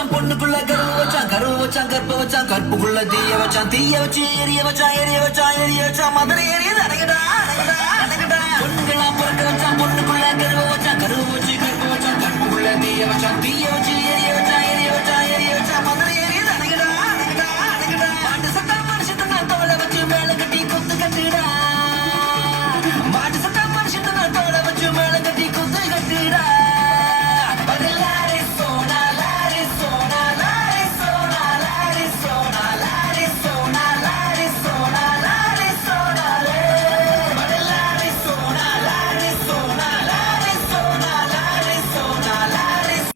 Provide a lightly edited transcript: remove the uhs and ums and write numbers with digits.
வச்சான் பொண்ணுக்குள்ள கருவு வச்சான் கற்ப வச்சான் கற்புக்குள்ள தீய வச்சு எரிய வச்சான் மதுரை ஏறியது அடங்கடா பொண்ணுங்களா பிறக்க வச்சான் பொண்ணுக்குள்ள